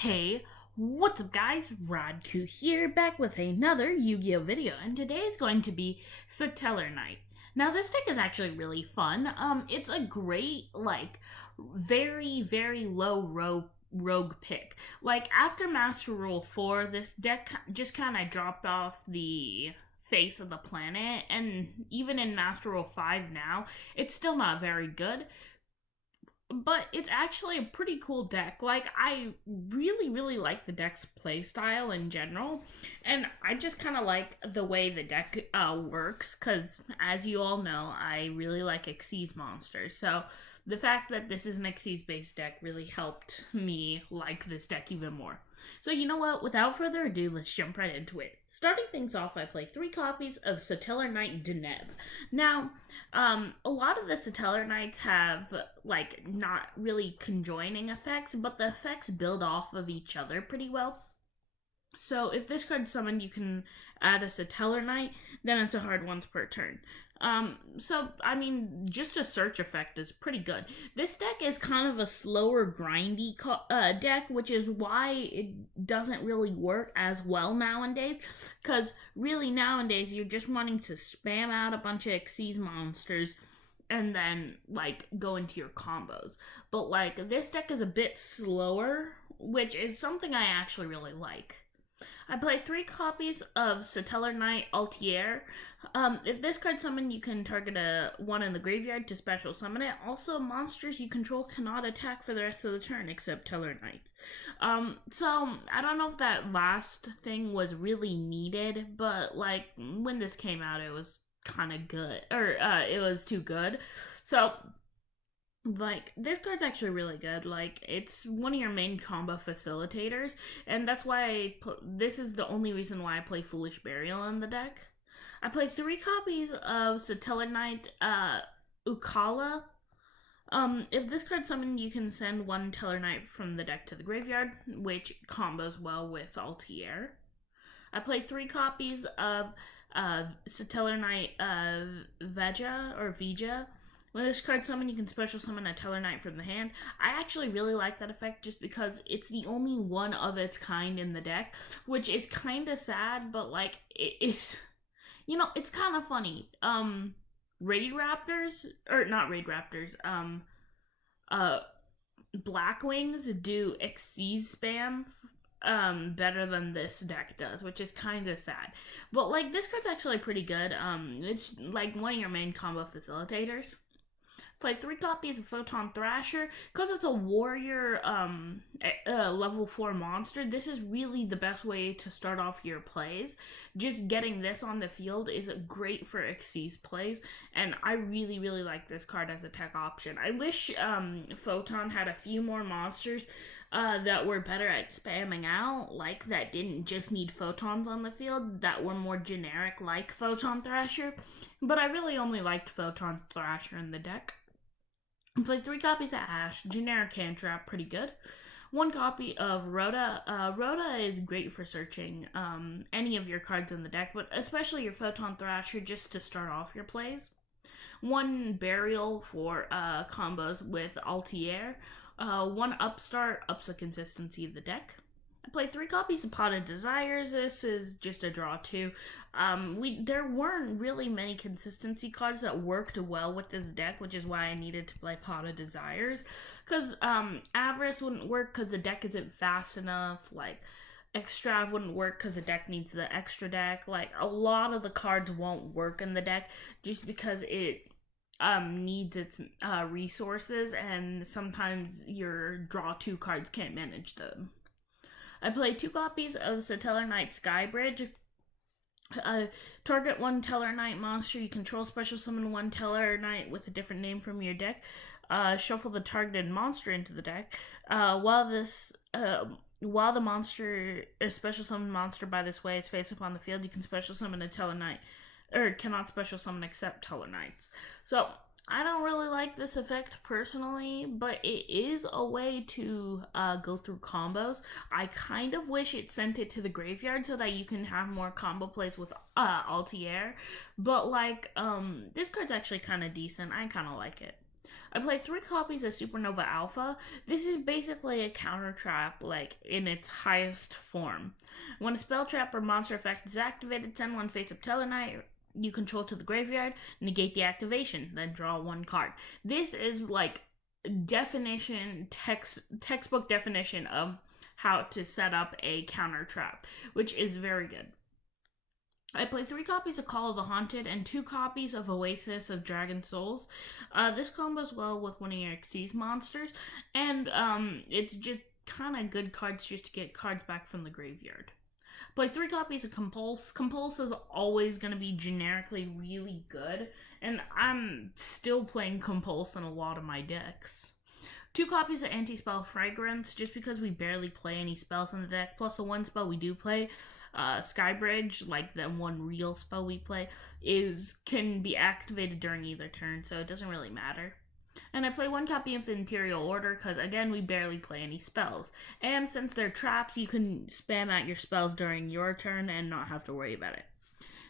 Hey, what's up guys? Radku here, back with another Yu-Gi-Oh video, and today is going to be TellarKnight. Now this deck is actually really fun. It's a great, very low rogue pick. Like, after Master Rule 4, this deck just kind of dropped off the face of the planet, and even in Master Rule 5 now, it's still not very good, but it's actually a pretty cool deck. Like, I really like the deck's play style in general, and I just kind of like the way the deck works, because as you all know, I really like Xyz monsters, so the fact that this is an Xyz based deck really helped me like this deck even more. So you know what, without further ado, let's jump right into it. Starting things off, I play 3 copies of TellarKnight Deneb. Now, a lot of the TellarKnights have, not really conjoining effects, but the effects build off of each other pretty well. So if this card's summoned, you can add a TellarKnight, then it's a hard once per turn. Just a search effect is pretty good. This deck is kind of a slower, grindy deck, which is why it doesn't really work as well nowadays. Because really nowadays, you're just wanting to spam out a bunch of Xyz monsters and then, go into your combos. But, this deck is a bit slower, which is something I actually really like. I play 3 copies of TellarKnight Altier. If this card's summoned, you can target a 1 in the graveyard to special summon it. Also, monsters you control cannot attack for the rest of the turn except TellarKnights. So I don't know if that last thing was really needed, but when this came out, it was kind of good, or it was too good. So this card's actually really good. It's one of your main combo facilitators, and that's why this is the only reason why I play Foolish Burial in the deck. I play 3 copies of TellarKnight Ukala. If this card's summoned, you can send 1 TellarKnight from the deck to the graveyard, which combos well with Altier. I play 3 copies of TellarKnight Vija. When this card's summoned, you can special summon a TellarKnight from the hand. I actually really like that effect just because it's the only one of its kind in the deck, which is kind of sad, but it's, it's kind of funny. Raid Raptors, or not Raid Raptors, Blackwings do Xyz spam better than this deck does, which is kind of sad. But this card's actually pretty good. It's one of your main combo facilitators. Play 3 copies of Photon Thrasher. Because it's a warrior level 4 monster, this is really the best way to start off your plays. Just getting this on the field is great for Xyz plays, and I really like this card as a tech option. I wish Photon had a few more monsters that were better at spamming out, that didn't just need photons on the field, that were more generic like Photon Thrasher, but I really only liked Photon Thrasher in the deck. Play 3 copies of Ash, generic hand trap, pretty good. 1 copy of Rhoda. Rhoda is great for searching any of your cards in the deck, but especially your Photon Thrasher, just to start off your plays. 1 Burial for combos with Altier. 1 Upstart ups the consistency of the deck. I play 3 copies of Pot of Desires. This is just a draw too. There weren't really many consistency cards that worked well with this deck, which is why I needed to play Pot of Desires. Because Avarice wouldn't work because the deck isn't fast enough. Extrav wouldn't work because the deck needs the extra deck. A lot of the cards won't work in the deck just because it needs its resources, and sometimes your draw 2 cards can't manage them. I play 2 copies of TellarKnight Skybridge. Target 1 TellarKnight monster you control, special summon 1 TellarKnight with a different name from your deck. Shuffle the targeted monster into the deck. While the monster is special summon monster by this way is face up on the field, you can special summon a TellarKnight, or cannot special summon except TellarKnights. So I don't really like this effect personally, but it is a way to go through combos. I kind of wish it sent it to the graveyard so that you can have more combo plays with Altier. But this card's actually kind of decent. I kind of like it. I play 3 copies of Supernova Alpha. This is basically a counter trap, like, in its highest form. When a spell trap or monster effect is activated, send one face of TellarKnight you control to the graveyard, negate the activation, then draw 1 card. This is, like, textbook definition of how to set up a counter trap, which is very good. I play 3 copies of Call of the Haunted and 2 copies of Oasis of Dragon Souls. This combos well with one of your Xyz monsters, and it's just kind of good cards just to get cards back from the graveyard. Play 3 copies of Compulse. Compulse is always going to be generically really good, and I'm still playing Compulse in a lot of my decks. 2 copies of Anti-Spell Fragrance, just because we barely play any spells in the deck, plus the 1 spell we do play, Skybridge, like the 1 real spell we play, can be activated during either turn, so it doesn't really matter. And I play 1 copy of Imperial Order, because again, we barely play any spells. And since they're traps, you can spam out your spells during your turn and not have to worry about it.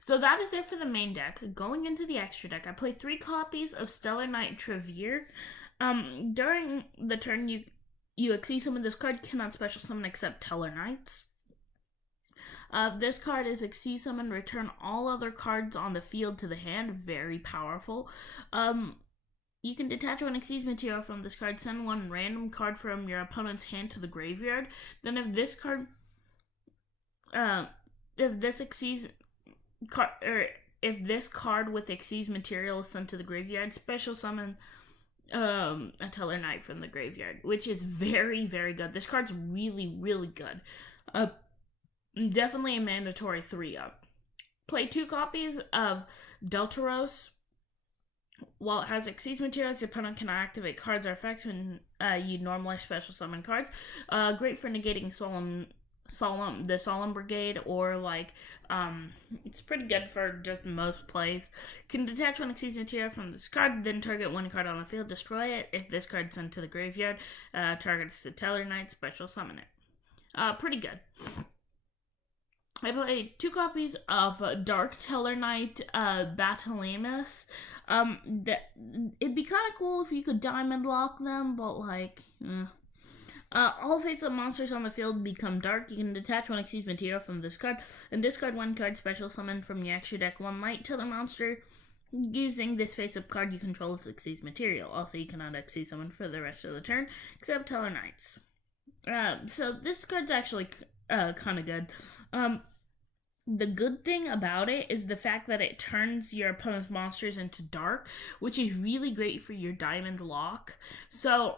So that is it for the main deck. Going into the extra deck, I play 3 copies of TellarKnight Trevere. During the turn you Xyz summon this card, cannot special summon except TellarKnights. This card is Xyz summon, return all other cards on the field to the hand. Very powerful. You can detach 1 Xyz material from this card, send 1 random card from your opponent's hand to the graveyard. Then if this card, if this card with Xyz material is sent to the graveyard, special summon a TellarKnight from the graveyard, which is very, very good. This card's really, really good. Definitely a mandatory 3 of. Play 2 copies of Deltaros. While it has Xyz materials, your opponent can activate cards or effects when you normally special summon cards. Great for negating the Solemn Brigade, or like it's pretty good for just most plays. Can detach 1 Xyz material from this card, then target 1 card on the field, destroy it. If this card is sent to the graveyard, targets the TellarKnight, special summon it. Pretty good. I played 2 copies of Dark TellarKnight Battleamus. It'd be kind of cool if you could diamond lock them, but like, all face-up monsters on the field become dark. You can detach 1 Xyz material from this card, and discard 1 card special summon from your extra deck 1 light till the monster using this face-up card you control is Xyz material. Also, you cannot Xyz summon for the rest of the turn, except TellarKnights. So this card's actually kind of good. The good thing about it is the fact that it turns your opponent's monsters into dark, which is really great for your diamond lock. So,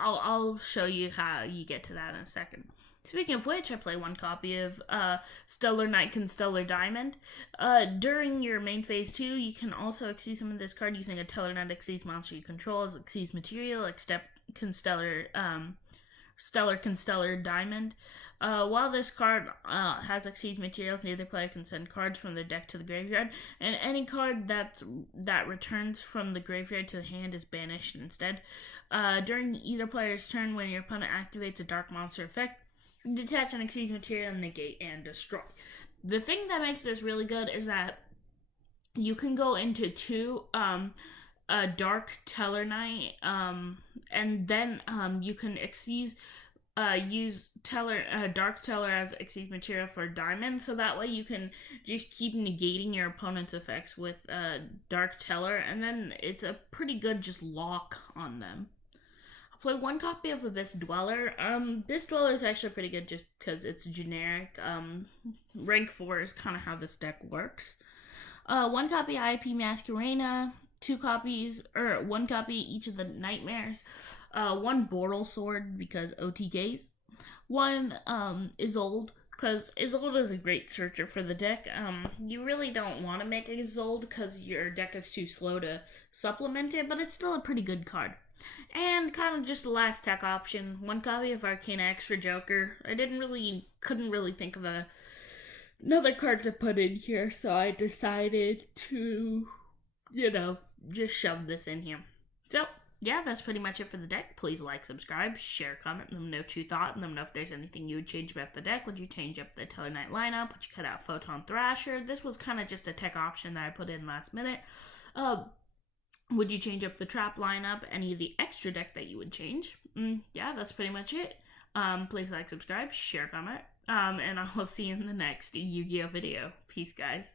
I'll show you how you get to that in a second. Speaking of which, I play 1 copy of Stellar Knight Constellar Diamond. During your main phase 2, you can also Xyz summon this card using a TellarKnight Xyz monster you control as Xyz material, except Stellar Constellar Diamond. While this card has Xyz materials, neither player can send cards from their deck to the graveyard, and any card that returns from the graveyard to the hand is banished instead. During either player's turn, when your opponent activates a dark monster effect, detach an Xyz material, negate, and destroy. The thing that makes this really good is that you can go into 2 Dark TellarKnight, and then you can use Dark Teller as Xyz material for Diamond, so that way you can just keep negating your opponent's effects with Dark Teller, and then it's a pretty good just lock on them. I'll play 1 copy of Abyss Dweller. This Dweller is actually pretty good just because it's generic. Rank 4 is kind of how this deck works. 1 copy IP Masquerena, 1 copy each of the Nightmares. 1 Bortle Sword because OTKs. 1 Isolde, because Isolde is a great searcher for the deck. You really don't want to make Isolde because your deck is too slow to supplement it, but it's still a pretty good card. And kind of just the last tech option, 1 copy of Arcana Extra Joker. I couldn't really think of another card to put in here, so I decided to, just shove this in here. So, yeah, that's pretty much it for the deck. Please like, subscribe, share, comment, let them know what you thought, and let them know if there's anything you would change about the deck. Would you change up the TellarKnight lineup? Would you cut out Photon Thrasher? This was kind of just a tech option that I put in last minute. Would you change up the trap lineup? Any of the extra deck that you would change? Yeah, that's pretty much it. Please like, subscribe, share, comment, and I will see you in the next Yu-Gi-Oh video. Peace, guys.